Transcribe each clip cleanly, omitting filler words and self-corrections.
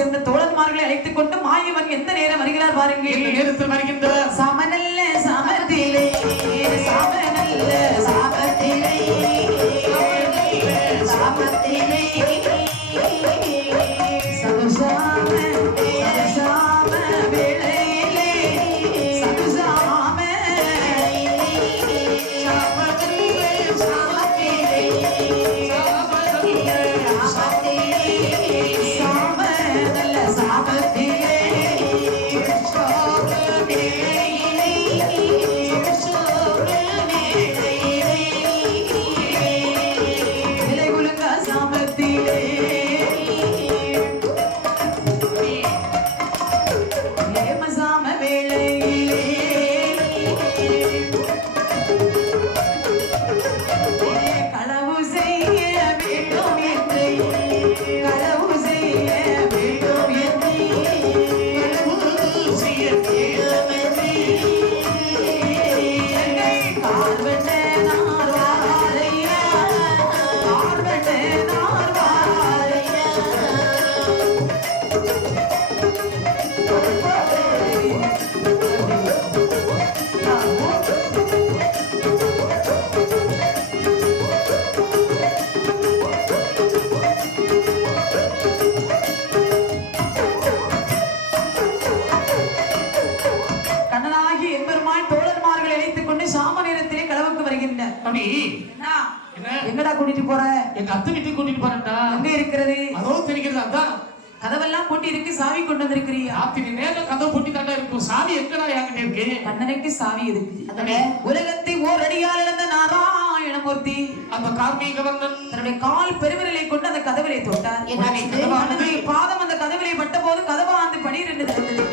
சேர்ந்த தோழன்மார்களை அழைத்துக் கொண்டு மாயவன் எந்த நேரம் வருகிறார் பாருங்க. நேரத்தில் வருகின்றார். சமநல்ல சாமத்திலே சாமநல்ல சாமத்திலே சாமத்திலே சதுசாம சதுசாம வேளையிலே சதுசாம சாமத்திலே சாமத்திலே சாமநல்ல சாமத்திலே எங்கடா கூட்டிட்டு போற? எங்க அத்தை வீட்டுக்கு கூட்டிட்டு போறேன்டா. எங்க இருக்கிறது? அதோ தெரிகிறது. அதான் கதவெல்லாம் பூட்டி இருக்கு, சாவி கொண்டு வந்திருக்கிறியா? ராத்திரி நேரம் கதவு பூட்டி தாண்டா இருக்கும். சாவி எங்கடா என்கிட்ட இருக்கு? கண்ணனுக்கு சாவி இருக்கு. உலகத்தை ஓர் அடியால் இழந்த நாராயணமூர்த்தி அந்த கார்மீக வந்தன் தன்னுடைய கால் பெருவிரலை கொண்டு அந்த கதவிலை தொட்டார். பாதம் அந்த கதவிலை பட்ட போது கதவாந்து பனீர் என்று திறந்தது.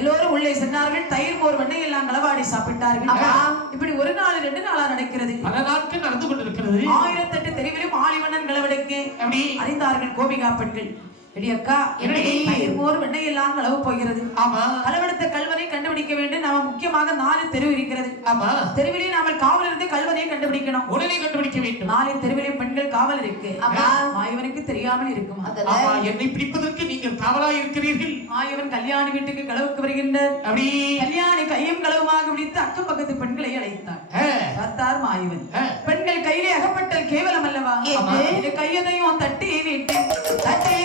எல்லோரும் உள்ளே சென்றார்கள். தயிர் மோர் வெண்ணெய் எல்லாம் களவாடி சாப்பிட்டார்கள். இப்படி ஒரு நாள் 2 நாளா நடக்கிறது. பல நாட்கள் நடந்து கொண்டிருக்கிறது. 1008 தெருவிலும் ஆலிவண்ணன் களவெடுக்க அறிந்தார்கள் கோபிகா பெண்கள். அக்கா தயிர் மோர் வெண்ணெய் எல்லாம் களவு போகிறது. களவெடுத்த கல்வனை கண்டுபிடிக்க வேண்டும். நாம முக்கியமாக 4 தெரு இருக்கிறது. தெருவிலே நாம காவல் இருந்து கல்வனை கண்டுபிடிக்கணும். உடனே கண்டுபிடிக்க வேண்டும். 4 தெருவிலே பெண்கள் காவல் இருக்கு. மாயவனுக்கு தெரியாமல் இருக்கும். என்னை பிடிப்பதற்கு நீங்கள் காவலாய் இருக்கிறீர்கள். மாயவன் கல்யாணி வீட்டுக்கு களவுக்கு வருகின்றார். கல்யாணி கையும் களவுமாக பிடித்து அக்கம் பக்கத்து பெண்களை அழைத்தார். பார்த்தார் மாயவன். பெண்கள் கையிலே அகப்பட்டல் கேவலம் அல்லவா? கையதையும் தட்டி விட்டு தட்டி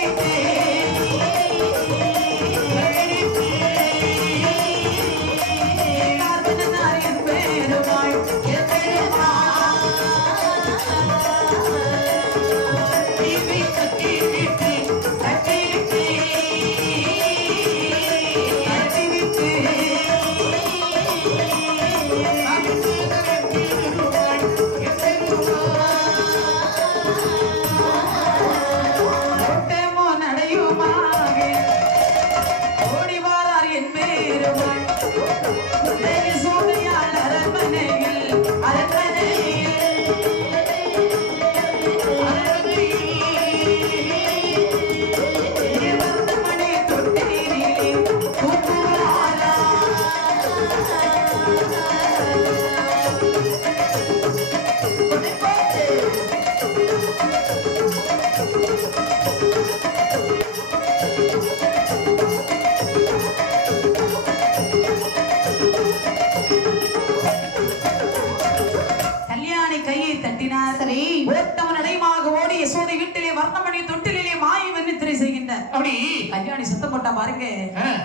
கல்யாணி சத்தம் போட்டா பாருங்க.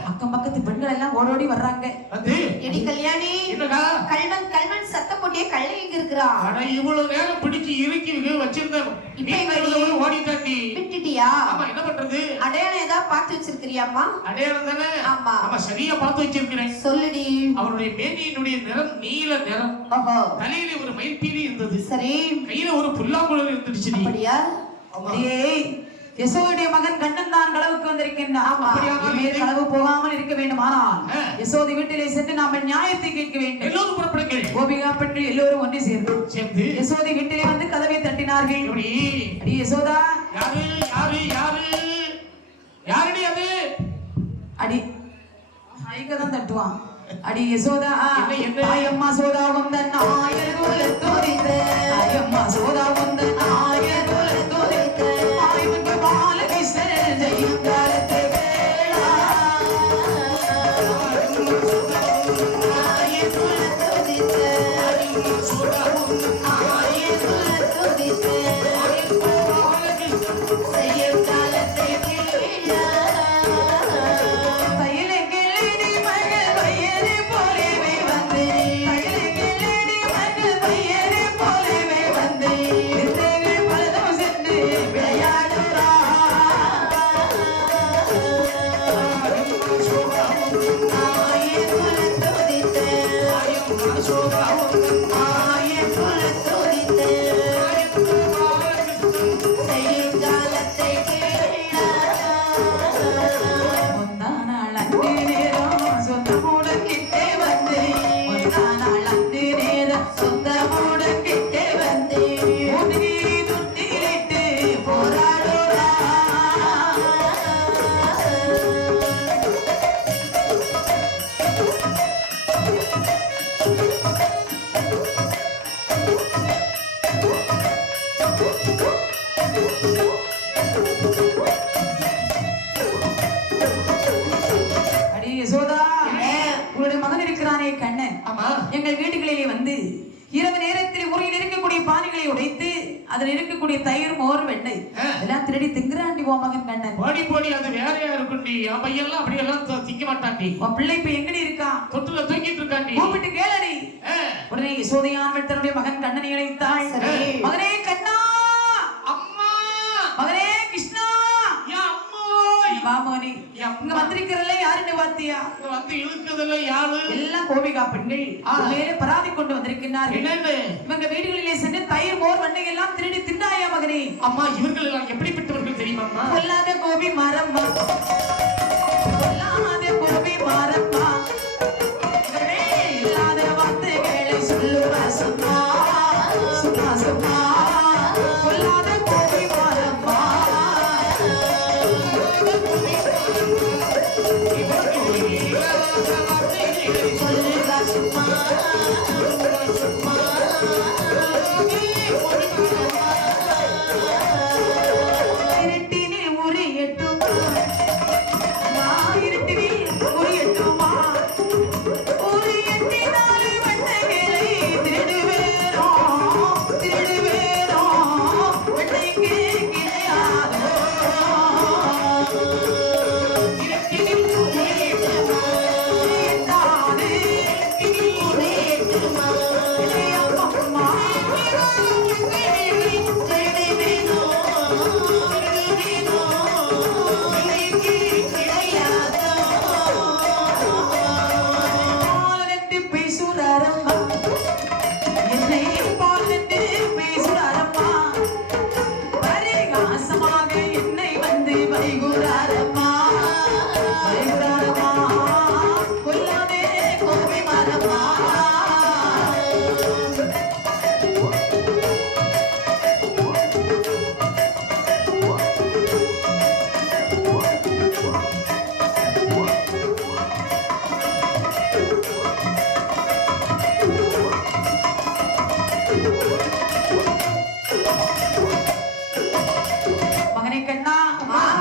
அக்கம் பக்கத்து பெண்கள் எல்லாம் ஓடோடி வர்றாங்க. எடி கல்யாணி கல்வன் கல்வன் சத்தம் போட்டே கள்ளை எங்க இருக்கறா? அட இவ்வளவு நேரம் பிடிச்சி இறுக்கி வச்சிருந்தேன். இப்ப ஓடி தாண்டி விட்டுட்டியா? ஆமா, என்ன பண்றது? அடையாளம் ஏதா பார்த்து வச்சிருக்கிறியாமா? அடையாளம் தானே? ஆமா ஆமா, சரியா பார்த்து வச்சிருக்கிறேன். சொல்லுடி. அவருடைய மேனியினுடைய நிறம் நீல நிறம். தலையில ஒரு மயில்பீலி இருந்தது. சரி. கையில ஒரு புல்லாங்குழல் இருந்துச்சு. அப்படியா? யசோதையுடைய மகன் கண்ணன் தான் களவுக்கு வந்திருக்கின்றான். களவு போகாமல் இருக்க வேண்டும். ஆனால் யசோதை வீட்டிலே சென்று நாம நியாயத்தை கேட்க வேண்டும். எல்லோரும் புறப்படுங்கள். கோபிகா பெண்கள் எல்லோரும் ஒன்று சேர்ந்து யசோதை வீட்டிலே வந்து கதவை தட்டினார்கள். அடி யசோதா. யாரு யாரு யாரு யாரடி அது? அடி ஐக்கதான் தட்டுவான். அடி யசோதா. ஆயம்மா சோதா வந்த நாயர் கோல தோரித்த. ஆயம்மா சோதா வந்த நாயர் கோல தோரித்த. ஆயம்மா பாலகிருஷ்ணன் ஜெயம் காலத்தே பானைகளை உடைத்து அதில் இருக்கக்கூடிய தயிர் மோர் வெண்ணெய் எல்லாம் திருடி திங்குறாண்டி ஓ மகன் கண்ணன். போடி போடி அது வேறையா இருக்கும்டி. என் பையெல்லாம் அப்படியெல்லாம் திங்க மாட்டான்டி. உன் பிள்ளை இப்ப எங்கடி இருக்கான்? தொட்டுல தூங்கிட்டு இருக்காண்டி. கூப்பிட்டு கேளடி. உடனே யசோதையானவள் தன்னுடைய மகன் கண்ணனை அழைத்தாள். மகனே கண்ணா, அம்மா, மகனே கிருஷ்ணா, வா மோனி. இங்க வந்திருக்கிறல்ல யாருன்னு பாத்தியா? இங்க வந்து இழுக்குதுல யாரு? எல்லாம் கோபிகா பெண்கள் மேலே பராதி கொண்டு வந்திருக்கிறார்கள். என்னன்னு? இவங்க வீடுகளிலே சென்று தயிர் மோர் வெண்ணெய் எல்லாம் திருடி திண்டாயா மகனே? அம்மா, இவர்கள் எல்லாம் எப்படிப்பட்டவர்கள் தெரியுமா? கொல்லாத கோபி மரம்மா, கொல்லாத கோபி மரம்மா, இல்லாத வார்த்தைகளை சொல்லுவ சும்மா சும்மா சும்மா. கொல்லாத கோபி மரம்மா, சொல்லுவ சும்மா சும்மா. இருட்டினில் முறியட்டுமா, இருட்டினில் முறியட்டுமா, ஒரு எட்டினாலு வெண்ணைகளை திருடுவேனோ திருடுவேனோ, வெண்ணைக்கு கிடையாதோ. இருட்டினில் முறியட்டுமா, எட்டாது முறியட்டுமா, அம்மா திருடுவேனோ பேசுறாரம்மா, என்னை பாலட்டு பேசுறாரம்மா, பரிகாசமாக என்னை வந்து வைகுறாரம்மா வைகுறாரம்மா. கொல்லாதே கோபி மரம்மா. மகனே கண்ணா,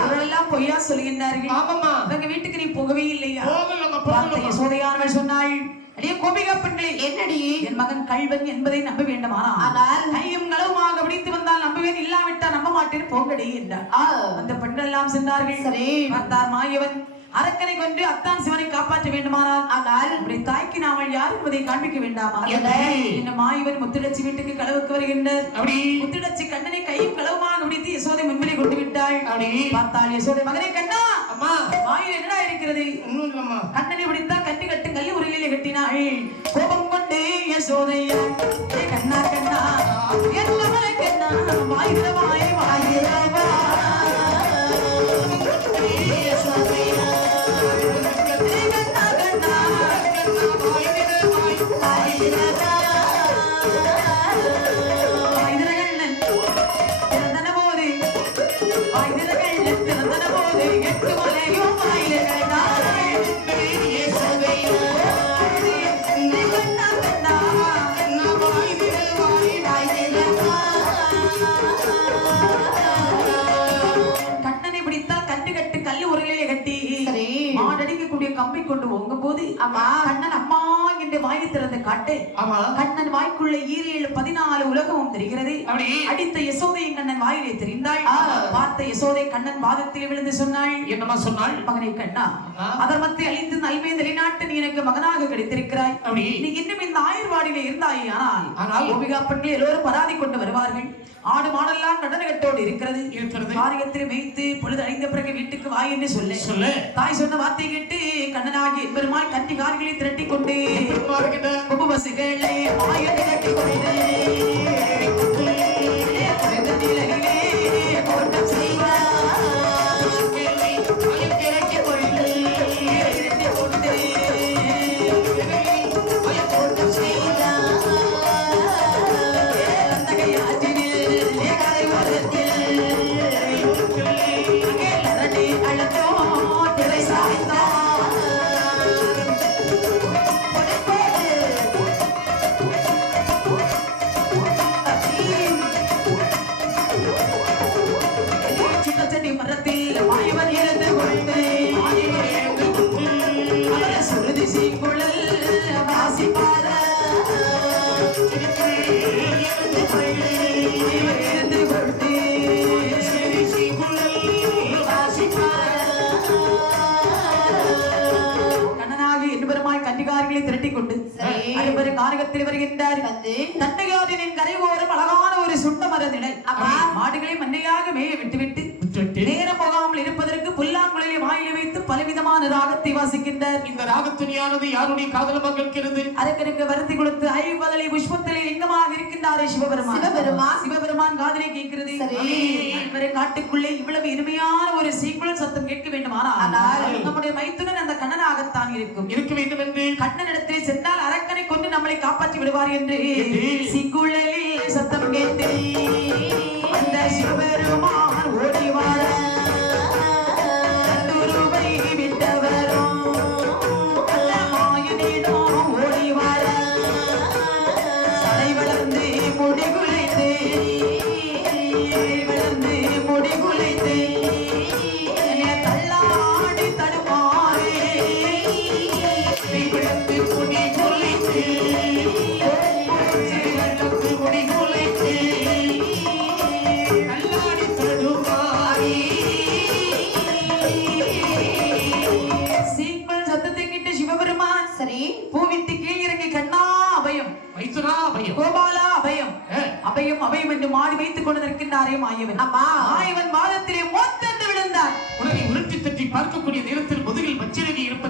இவரெல்லாம் பொய்யா சொல்லுகின்றார்கள். ஆமாம்மா. இவங்க வீட்டுக்கு நீ போகவே இல்லையா? போகலம்மா, பார்த்த போகலம்மா. யசோதையானவள் சொன்னாள், அடியே கோபிகா பெண்களே, என்னடி? என் மகன் கள்வன் என்பதை நம்ப வேண்டுமானா ஆனால் கையும் களவுமாக விடித்து வந்தால் நம்புவேன், இல்லாவிட்டால் நம்ப மாட்டேன் போங்கடி என்றார். அந்த பெண்கள் எல்லாம் சென்றார்கள். சரி. பார்த்தார் மாயவன் அரக்கனை கொண்டு அத்தான் சிவனை காப்பாற்ற வேண்டுமானால் ஆனால் அப்படி தாய்க்கு நாமல் யார் என்பதை காண்பிக்க வேண்டாமா? இந்த மாயவன் முத்துடச்சி வீட்டுக்கு களவுக்கு வருகின்றார். அப்படி முத்துடச்சி கண்ணனை கையும் களவுமாக விடித்து யசோதை முன்பிலே கொண்டு விட்டாள். பார்த்தாள் யசோதை, மகனே கண்ணா, அம்மா, மாயில் என்னடா இருக்கிறது? ஒண்ணும் இல்லம்மா. கண்ணனை பிடித்தா கட்டி கட்டு கல்லி உருளிலே கட்டினாள். கோபம் கொண்டு யசோதையா, கண்ணா கண்ணா என் மகனை கண்ணா, வாயிரவாய் வாயிரவா யசோதையா, கண்ணா கண்ணா வாயிரவா. வாயிரகண்ணன் திறந்தன போது, வாயிரகண்ணன் திறந்தன போது, எட்டு மலையும் வாயிரகண்ணா யசோதையா, கண்ணா கண்ணா வாயிரவா. கண்ணனை பிடித்தால் கட்டு கட்டு கல்லு உருளையிலே கட்டி மாடடிக்கக்கூடிய கம்பை கொண்டு ஓங்கும் போது கண்ணன் அம்மா என்று வாயை திறந்து காட்டு. கண்ணன் வாய்க்குள்ள 7 உலகமும் தெரிகிறது. அடித்த யசோதையின் கண்ணன் வாயிலே தெரிந்தாள். பார்த்த யசோதை கண்ணன் பாதத்தில் விழுந்து சொன்னாள், என்னமா சொன்னாள்? மகனை கண்ணா, அதர்மத்தை அழித்து நல்மை நிலைநாட்டு நீ எனக்கு மகனாக கிடைத்திருக்கிறாய். நீ இன்னும் இந்த ஆயுர்வாடியிலே இருந்தாய். ஆனால் கோபிகா பெண்கள் எல்லோரும் பராதி கொண்டு வருவார்கள். ஆடு மாடெல்லாம் கடனகட்டோடு இருக்கிறது. காரியத்தில் வைத்து பொழுது அழிந்த பிறகு வீட்டுக்கு வா என்று சொல்ல தாய் சொன்ன வார்த்தை கேட்டு கண்ணனாகி பெருமாள் கட்டி கார்களை திரட்டி கொண்டு பசுகளை கட்டி கொண்டு மாடத்தில் வருகின்றார். வந்து தண்டையாற்றின் கரையோரம் அழகான ஒரு சுண்ட மர நிழல். மாடுகளை மண்ணையாக மேய விட்டுவிட்டு நேரம் போகாமல் இருப்பதற்கு புல்லாங்குழலை வாயில வைத்து பலவிதமான ராகத்தை வாசிக்கின்றார். இந்த ராகத்துணியானது யாருடைய காதலமாக கேட்கிறது? அதற்கு வருத்தி கொடுத்து ஐம்பதலை புஷ்பத்திலே லிங்கமாக இருக்கின்றாரே சிவபெருமான். சிவபெருமான் காதலை கேட்கிறது. இவரை காட்டுக்குள்ளே இவ்வளவு இனிமையான ஒரு சீக்குழல் சத்தம் கேட்க வேண்டுமானால் நம்முடைய மைத்துனன் அந்த கண்ணனாகத்தான் இருக்க வேண்டும் என்று கண்ணனிடத்தில் சென்றால் அரக்கனை கொண்டு நம்மளை காப்பாற்றி விடுவார் என்று சீக்குழலில் சத்தம் கேட்டு அந்த சிவபெருமான் ஓடி வார கண்டுருவை விட்டவரும் அந்த மாயனிடம் ஓடி வார சடை வளர்ந்து முடி குலைத்து வளர்ந்து முடி குலைத்து தள்ளாடி தடுமாறே விழுந்து முடி குலைத்து முடி குலைத்து கல்லாடி தடுமாறி சீக்குழல் சத்தத்தை கேட்ட சிவபெருமான் சரி பூவிட்டு கீழ் இறங்கி கண்ணா அபயம் மைத்துனா பயம் கோபாலா அபயம் அபயம் அபயம் என்று மாடி வைத்துக் கொண்டு நிற்கின்றாரே மாயவன். மாயவன் மாதத்திலே மோத்தென்று விழுந்தார். உடனே உருட்டி தட்டி பார்க்கக்கூடிய நேரத்தில் முதுகில் மச்சிரவி இருப்பதை